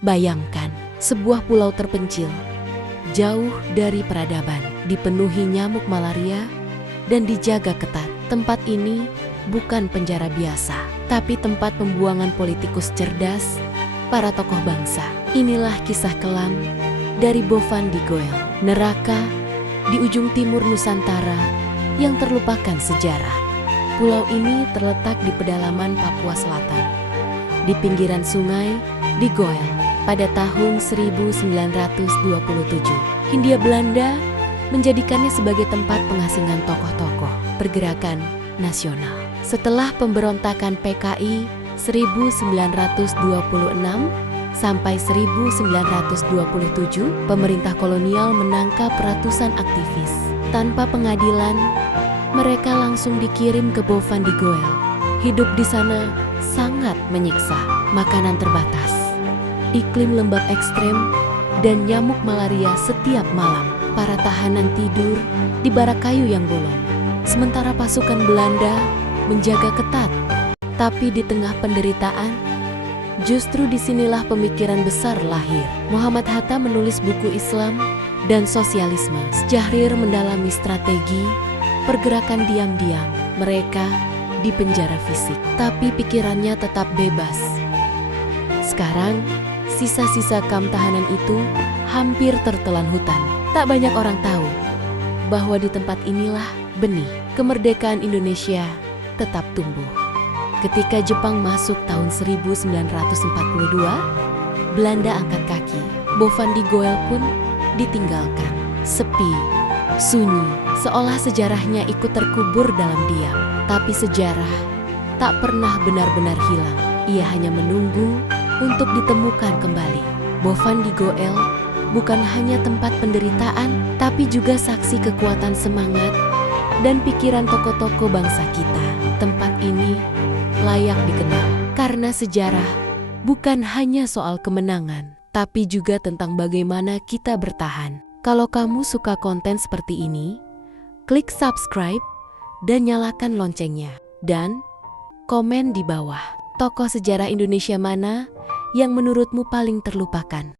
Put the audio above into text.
Bayangkan, sebuah pulau terpencil, jauh dari peradaban, dipenuhi nyamuk malaria, dan dijaga ketat. Tempat ini bukan penjara biasa, tapi tempat pembuangan politikus cerdas, para tokoh bangsa. Inilah kisah kelam dari Bovan di Goel, neraka di ujung timur Nusantara yang terlupakan sejarah. Pulau ini terletak di pedalaman Papua Selatan, di pinggiran sungai di Goel. Pada tahun 1927, Hindia Belanda menjadikannya sebagai tempat pengasingan tokoh-tokoh pergerakan nasional. Setelah pemberontakan PKI 1926 sampai 1927, pemerintah kolonial menangkap ratusan aktivis. Tanpa pengadilan, mereka langsung dikirim ke Bovan di Goel. Hidup di sana sangat menyiksa, makanan terbatas, iklim lembab ekstrem, dan nyamuk malaria setiap malam. Para tahanan tidur di barak kayu yang bolong, sementara pasukan Belanda menjaga ketat. Tapi di tengah penderitaan, justru disinilah pemikiran besar lahir. Muhammad Hatta menulis buku Islam dan Sosialisme. Syahrir mendalami strategi pergerakan diam-diam. Mereka di penjara fisik, tapi pikirannya tetap bebas. Sekarang, sisa-sisa kamp tahanan itu hampir tertelan hutan. Tak banyak orang tahu bahwa di tempat inilah benih kemerdekaan Indonesia tetap tumbuh. Ketika Jepang masuk tahun 1942, Belanda angkat kaki. Bovan di Goel pun ditinggalkan. Sepi, sunyi, seolah sejarahnya ikut terkubur dalam diam. Tapi sejarah tak pernah benar-benar hilang. Ia hanya menunggu untuk ditemukan kembali. Bovan di Goel bukan hanya tempat penderitaan, tapi juga saksi kekuatan semangat dan pikiran tokoh-tokoh bangsa kita. Tempat ini layak dikenal karena sejarah bukan hanya soal kemenangan, tapi juga tentang bagaimana kita bertahan. Kalau kamu suka konten seperti ini, klik subscribe dan nyalakan loncengnya. Dan komen di bawah, tokoh sejarah Indonesia mana yang menurutmu paling terlupakan?